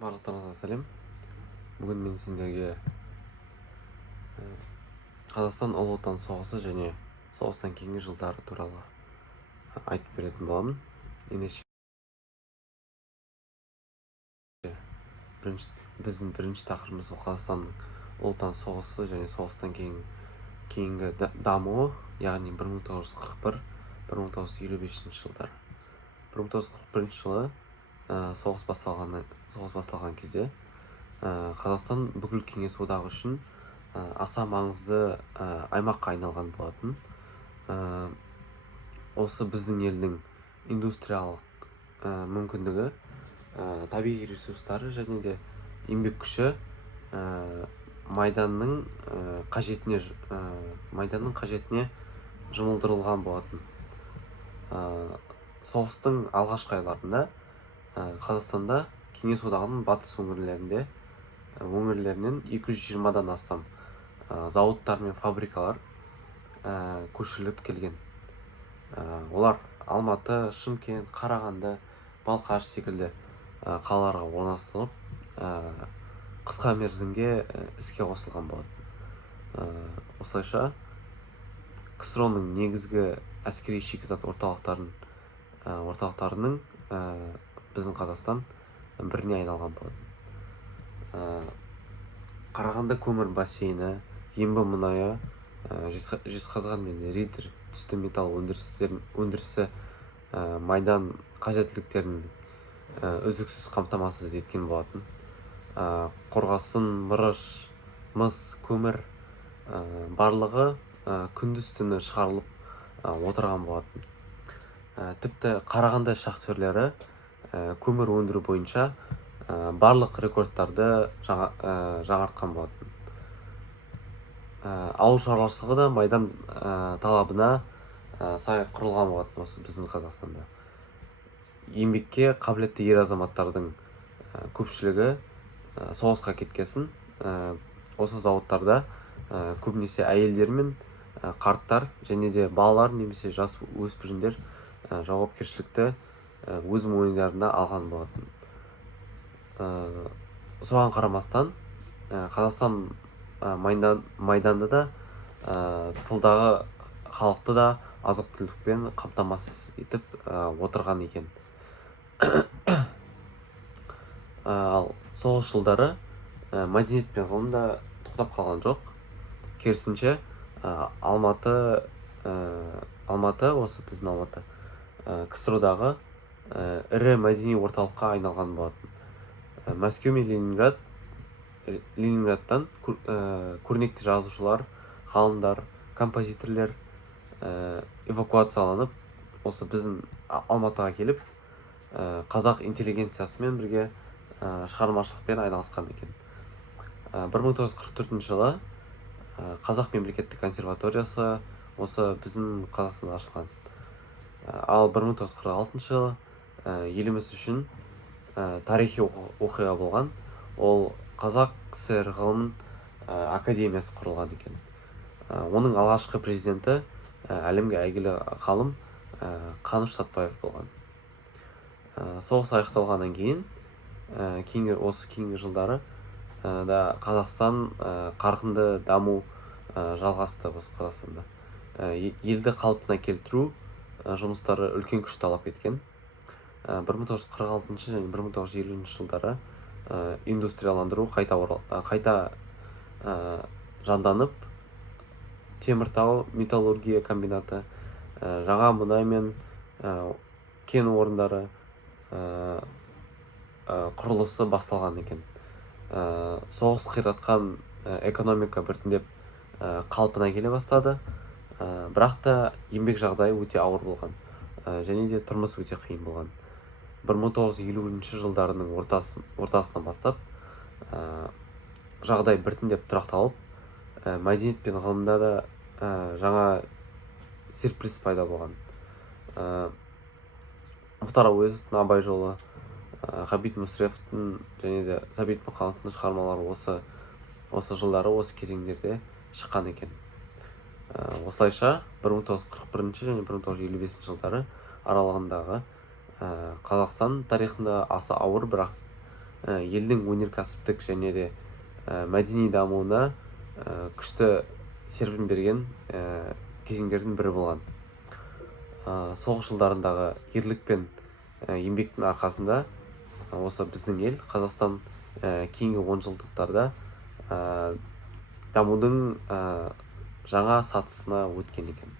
Барлықтарыңызға сәлем. Бүгін мен сендерге Қазақстан Ұлы Отан соғысы және соғыстан кейінгі жылдары туралы айтып беретін боламын. Ендеше біздің бірінші тақырыбымыз Қазақстанның Ұлы Отан соғысы және соғыстан кейінгі дамуы, яғни 1941-1955 жылдары. 1941 жылы соғыс басталған кезде Қазақстан бүкіл Кеңес одағы үшін аса маңызды аймаққа айналған болатын. Осы біздің елдің индустриялық мүмкіндігі, табиғи ресурстары және де еңбек күші майданның қажетіне жұмылдырылған болатын. Соғыстың алғашқы айларында Қазақстанда Кеңес одағының батыс өңірлерінен 220-дан астам зауыттар мен фабрикалар көшіріліп келген. Олар Алматы, Шымкент, Қарағанды, Балқаш секілді қалаларға орналастырылып, қысқа мерзімге іске қосылған болады. Осылайша КСРО-ның негізгі әскери шикізат орталықтарының біздің Қазақстан біріне айналған болады. Қарағанды көмір бассейні, Ембі мұнайы, Жезқазған мен Риддер түсті металл өндірісі майдан қажеттіліктерін үздіксіз қамтамасыз еткен болатын. Қорғасын, мырыш, мыс, көмір барлығы күндіз-түні шығарылып отырған болатын. Тіпті Қарағанды шахтерлері көмір өндіру бойынша барлық рекордтарды жаңартқан болатын. Ауыл шаруашылығы да майдан талабына сай құрылған болатын осы біздің Қазақстанда. Еңбекке қабілетті ер азаматтардың көпшілігі соғысқа кеткесін, осы зауыттарда көбінесе әйелдер мен қарттар және де балалар немесе жас өспірімдер жауапкершілікті өз мойындарына алған болатын. Соған қарамастан Қазақстан майданда да тылдағы халықты да азық-түлікпен қамтамасыз етіп отырған екен. Ал соғыс жылдары мәдениет пен ғылым да тоқтап қалған жоқ. Керісінше Алматы, осы біздің Алматы КСРО-дағы ірі мәдени орталыққа айналған болатын. Мәскеу мен Ленинградтан көрнекті жазушылар, ғалымдар, композиторлер эвакуацияланып, осы біздің Алматыға келіп, қазақ интеллигенциясымен бірге шығармашылықпен айналысқан екен. 1944 жылы Қазақ мемлекеттік консерваториясы осы біздің Қазақстанда ашылған. Ал 1946 жылы еліміз үшін тарихи оқиға болған. Ол Қазақ КСР ғылым академиясы құрылған екен. Оның алғашқы президенті әлемге әйгілі ғалым Қаныш Сәтпаев болған. Соғыс аяқталғаннан кейін кейінгі жылдары да Қазақстан қарқынды даму жалғасты осы Қазақстанда. Елді қалпына келтіру жұмыстары үлкен күш талап еткен. 1946 және 1950 жылдары индустрияландыру қайта жанданып, Теміртау металлургия комбинаты, жаңа мұнай мен кен орындары құрылысы басталған екен. Соғыс қиратқан экономика біртіндеп қалпына келе бастады, бірақ та еңбек жағдайы өте ауыр болған және де тұрмыс өте қиын болған. 1950 жылдарының ортасынан бастап жағдай біртіндеп тұрақталып, мәдениет пен ғылымда да жаңа серпіліс пайда болған. Мұхтар Әуезовтің Абай жолы, Ғабит Мүсіреповтің және де Сәбит Мұқановтың шығармалары осы жылдары, осы кезеңдерде шыққан екен. Осылайша 1941 және 1955 жылдары аралығындағы Қазақстан тарихында аса ауыр, бірақ елдің өнеркәсіптік және де мәдени дамуына күшті серпін берген кезеңдердің бірі болған. Соғыс жылдарындағы ерлік пен еңбектің арқасында осы біздің ел Қазақстан кейінгі онжылдықтарда дамудың жаңа сатысына өткен екен.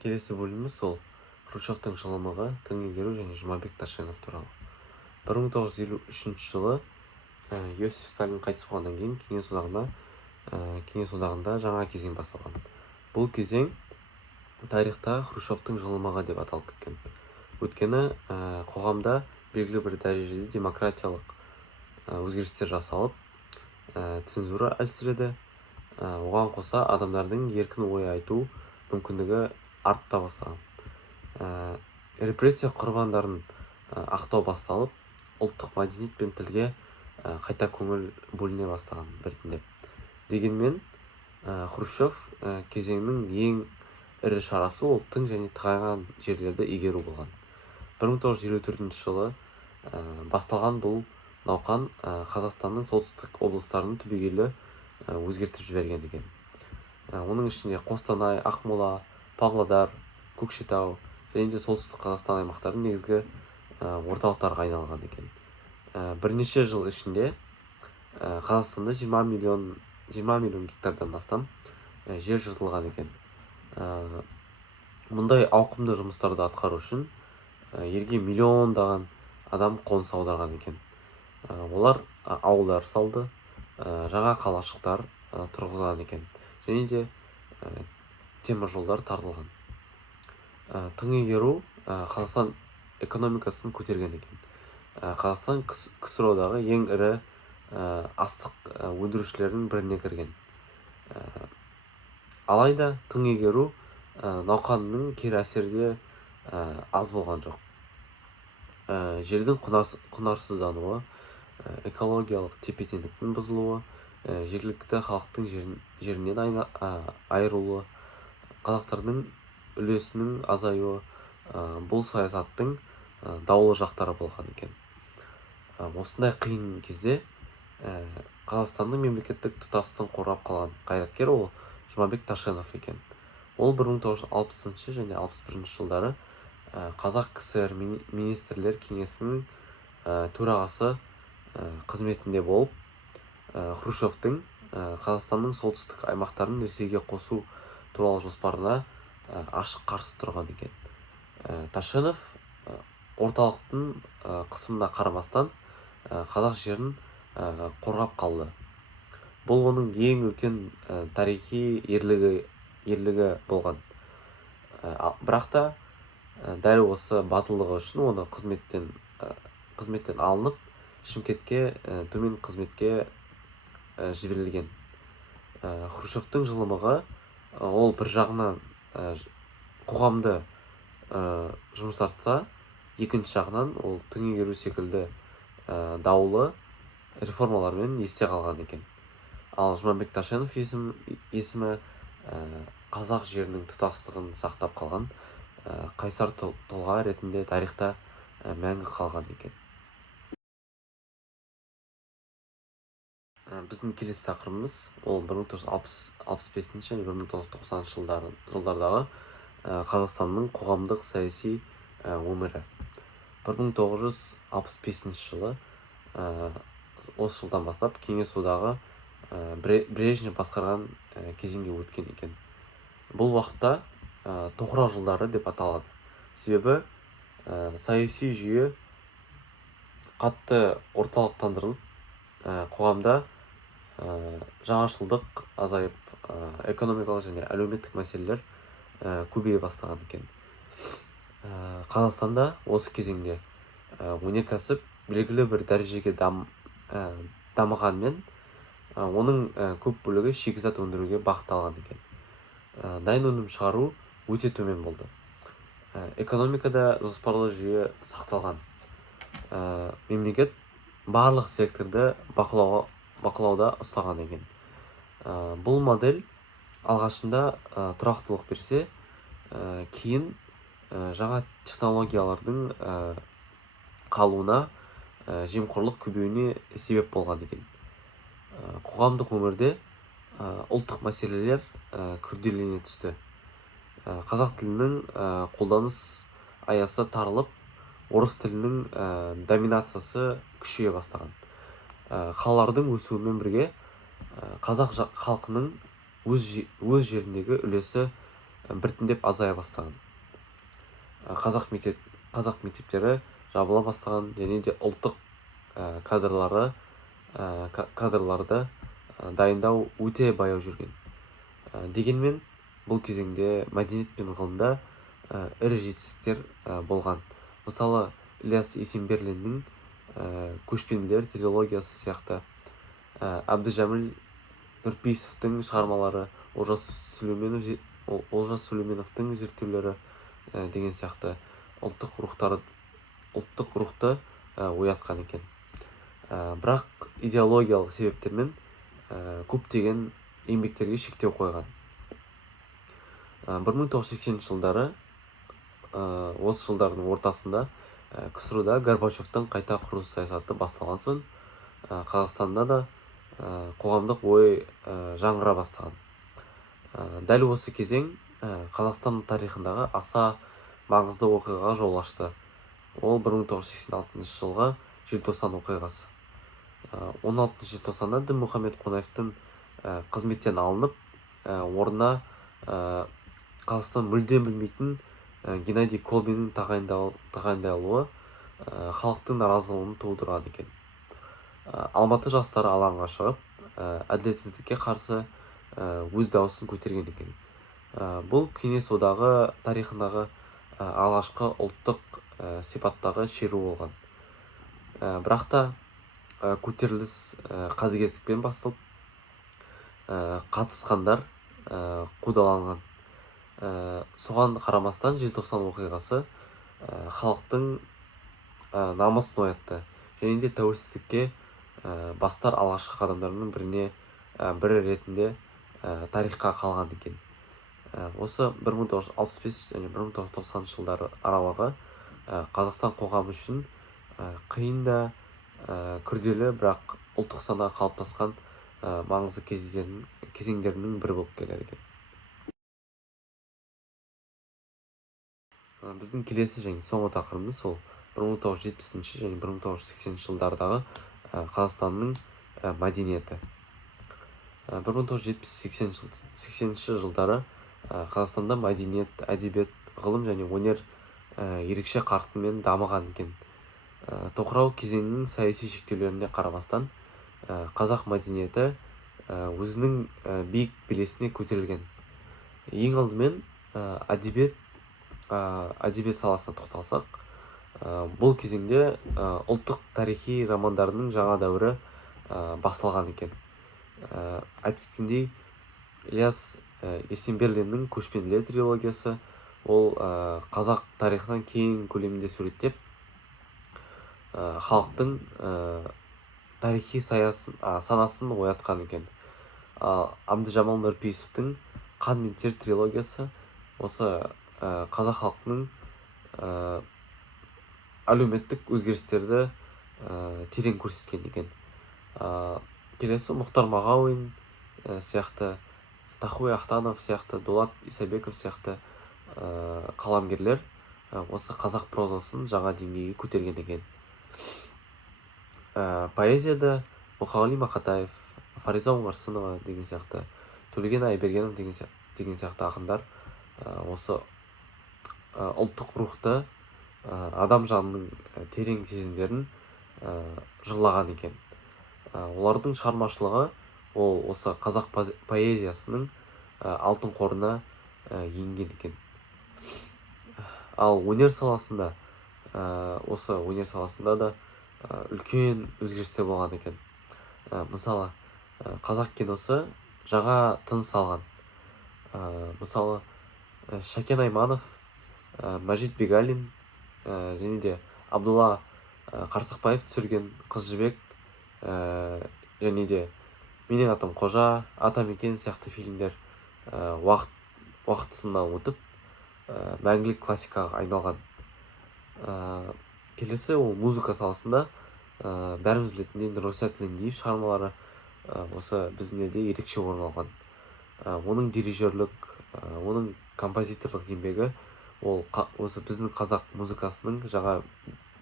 Келесі бөліміміз сол Хрущевтің жылымығы, тың игеру және Жұмабек Тәшенов туралы. 1953 жылы Иосиф Сталин қайтыс болғаннан кейін Кеңес одағында жаңа кезең басталған. Бұл кезең тарихта Хрущевтің жылымығы деп аталып кеткен. Өйткені қоғамда белгілі бір дәрежеде демократиялық өзгерістер жасалып, цензура әлсіреді. Оған қоса адамдардың еркін ой айту мүмкіндігі артта бастаған. Репрессия құрбандарын ақтау басталып, ұлттық мәдениет пен тілге қайта көңіл бөліне бастаған біртіндеп. Дегенмен Хрущев кезеңнің ең ірі шарасы ол тың және тығайған жерлерді игеру болған. 1954 жылы басталған бұл науқан Қазақстанның солтүстік облыстарын түбегейлі өзгертіп жіберген екен. Оның ішінде Қостанай, Ақмола, Павлодар, Көкшетау және де солтүстік Қазақстан аймақтарын негізгі орталықтарға айналған екен. Бірнеше жыл ішінде Қазақстанда 20 миллион гектардан астам жер жыртылған екен. Мұндай ауқымды жұмыстарды атқару үшін елге миллиондаған адам қоныс аударған екен. Олар ауылдар салды, жаңа қалашықтар тұрғызған екен және де темір жолдар тартылған. Тың игеру Қазақстан экономикасын көтерген екен. Қазақстан КСРО-дағы ең ірі астық өндірушілердің біріне кірген. Алайда тың игеру науқанының кері әсері де аз болған жоқ. Жердің құнарсыздануы, экологиялық тепе-теңдіктің бұзылуы, жергілікті халықтың жерінен айырылуы, қазақтардың үлесінің азаюы бұл саясаттың даулы жақтары болған екен. Осындай қиын кезде Қазақстанның мемлекеттік тұтастығын қорғап қалған қайраткер ол Жұмабек Тәшенов екен. Ол 1960 және 61 жылдары Қазақ КСР министрлер кеңесінің төрағасы қызметінде болып, Хрущевтің Қазақстанның солтүстік аймақтарын Ресейге қосу туралы жоспарына ашық қарсы тұрған екен. Тәшенов орталықтың қысымына қарамастан қазақ жерін қорғап қалды. Бұл оның ең үлкен тарихи ерлігі болған. Бірақ та дәл осы батылдығы үшін оны қызметтен алынып, Шымкентке төмен қызметке жіберілген. Хрущевтің жылымығы ол бір жағынан қоғамды жұмсартса, екінші жағынан ол тың игеру секілді даулы реформалармен есте қалған екен. Ал Жұмабек Тәшенов есімі қазақ жерінің тұтастығын сақтап қалған қайсар тұлға ретінде тарихта мәңгі қалған екен. Біздің келесі тақырыбымыз ол 1965 және 1990 жылдардағы Қазақстанның қоғамдық саяси өмірі. 1965 жылы осы жылдан бастап Кеңес одағы Брежнев басқарған кезеңге өткен екен. Бұл уақытта тоқырау жылдары деп аталады. Себебі саяси жүйе қатты орталықтандырылып, қоғамда жаңашылдық азайып, экономикалық және әлеуметтік мәселелер көбейе бастаған екен. Қазақстанда осы кезеңде өнеркәсіп белгілі бір дәрежеге дамығанмен, оның көп бөлігі шикізат өндіруге бағытталған екен. Дайын өнім шығару өте төмен болды. Экономикада жоспарлы жүйе сақталған. Мемлекет барлық секторды бақылауда ұстаған екен. Бұл модель алғашында тұрақтылық берсе, кейін жаңа технологиялардың қалуына, жемқорлық көбеюіне себеп болған екен. Қоғамдық өмірде ұлттық мәселелер күрделене түсті. Қазақ тілінің қолданыс аясы тарылып, орыс тілінің доминациясы күшейе бастаған. Қалалардың өсуімен бірге қазақ халқының өз жеріндегі үлесі біртіндеп азая бастаған. Қазақ мектептері жабыла бастаған, және де ұлттық кадрларды дайындау өте баяу жүрген. Дегенмен бұл кезеңде мәдениет пен ғылымда ірі жетістіктер болған. Мысалы, Ілияс Есенберлиннің көшпенділер трилогиясы сияқты, Әбдіжәміл Нұрпейісовтің шығармалары, Олжас Сүлейменовтің зерттеулері деген сияқты ұлттық рухты оятқан екен. Бірақ идеологиялық себептермен көптеген еңбектерге шектеу қойған. 1980 жылдары, осы жылдардың ортасында КСР-да Горбачевтың қайта құру саясаты басталған соң, Қазақстанда да қоғамдық ой жаңғыра бастаған. Дәл осы кезең Қазақстан тарихындағы аса маңызды оқиғаға жол ашты. Ол 1986 жылғы желтоқсан оқиғасы. 16 желтоқсанда Дінмұхамед Қонаевтың қызметтен алынып, орнына Қазақстан мүлдем білмейтін Геннадий Колбиннің тағайындалуы халықтың наразылығын тудырған екен. Алматы жастары алаңға шығып, әділетсіздікке қарсы өз дауысын көтерген екен. Бұл Кеңес одағы тарихындағы алғашқы ұлттық сипаттағы шеру болған. Бірақ та көтеріліс қатыгездікпен басталып, қатысқандар қудаланған. Соған қарамастан желтоқсан оқиғасы халықтың намысын оятты, және де тәуелсіздікке бастар алғашқы қадамдарының бірі ретінде тарихқа қалған екен. Осы 1965 және 1990 жылдары аралығы Қазақстан қоғамы үшін қиын да күрделі, бірақ ұлттық сана қалыптасқан маңызды кезеңдерінің бірі болып келеді екен. Біздің келесі және соңғы тақырыбымыз сол 1970 және 1980 жылдардағы Қазақстанның мәдениеті. 1970-80 жылдары Қазақстанда мәдениет, әдебиет, ғылым және өнер ерекше қарқынмен дамыған екен. Тоқырау кезеңінің саяси шектеулеріне қарамастан, қазақ мәдениеті өзінің биік белесіне көтерілген. Ең алдымен әдебиет саласына тоқталсақ, бұл кезеңде ұлттық тарихи романдардың жаңа дәуірі басталған екен. Айтып кеткендей, Ілияс Есенберлиннің көшпенділер трилогиясы ол қазақ тарихынан кең көлемінде суреттеп, халықтың тарихи санасын оятқан екен. Әбдіжәміл Нұрпейісовтің қан мен тер трилогиясы осы қазақ халқының әлеуметтік өзгерістерді терең көрсеткен екен. Келесі Мұхтар Мағауин сияқты, Тахауи Ахтанов сияқты, Дулат Исабеков сияқты қаламгерлер осы қазақ прозасын жаңа деңгейге көтерген екен. Поэзияда Мұқағали Мақатаев, Фариза Оңғарсынова деген сияқты, Төлеген Айбергенов деген сияқты ақындар осы ұлттық рухты, адам жанының терең сезімдерін жырлаған екен. Олардың шығармашылығы осы қазақ поэзиясының алтын қорына енген екен. Ал өнер саласында да үлкен өзгерістер болған екен. Мысалы, қазақ киносы жаңа тыныс алған. Мысалы, Шәкен Айманов, Мәжит Бегалин және де Абдулла Қарсақбаев түсірген Қыз жібек және де Менің атым Қожа, Атамекен сияқты фильмдер уақытысында өтіп, мәңгілік классикаға айналған. Келесі ол музыка саласында бәріміз білетіндей Нұрғиса Тілендиев шығармалары осы біздің елде ерекше орын алған. Оның дирижерлік, оның композиторлық еңбегі ол осы біздің қазақ музыкасының жаңа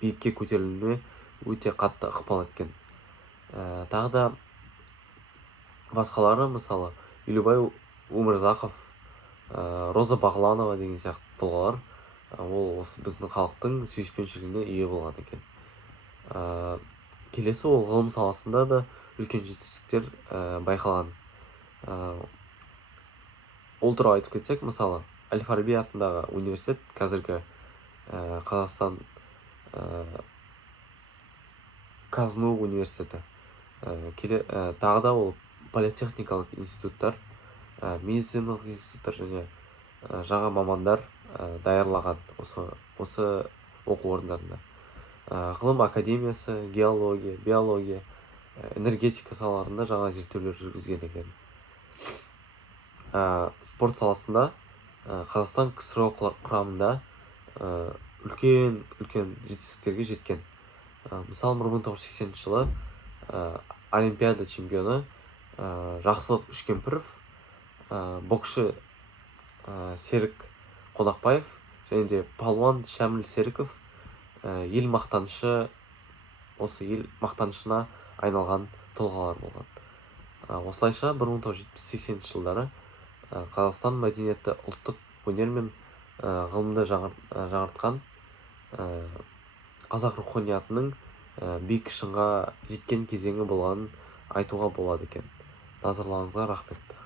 биікке көтерілуіне өте қатты ықпал еткен. Тағы да басқалары, мысалы Елубай Өмірзақов, Роза Бағланова деген сияқты тұлғалар ол осы біздің халықтың сүйіспеншілігіне ие болған екен. Келесі ол ғылым саласында да үлкен жетістіктер байқалған. Ол туралы айтып кетсек, мысалы Әл-Фараби атындағы университет, қазіргі Қазақстан Казну университеті. Тағы да ол политехникалық институттар, медициналық институттар және жаңа мамандар даярлаған осы оқу орындарында. Ғылым академиясы, геология, биология, энергетика салаларында жаңа зерттеулер жүргізген екен. Спорт саласында Қазақстан КСРО құрамында үлкен жетістіктерге жеткен. Мысалы 1980 жылы Олимпиада чемпионы Жақсылық Үшкемпіров, боксшы Серік Қонақбаев және де палуан Шәміл Серіков ел мақтанышы, осы ел мақтанышына айналған тұлғалар болған. Осылайша 1980 жылдары Қазақстан мәдениеті, ұлттық өнер мен ғылымды жаңартқан қазақ руханиятының биік шыңға жеткен кезеңі болғанын айтуға болады екен. Назарларыңызға рахмет.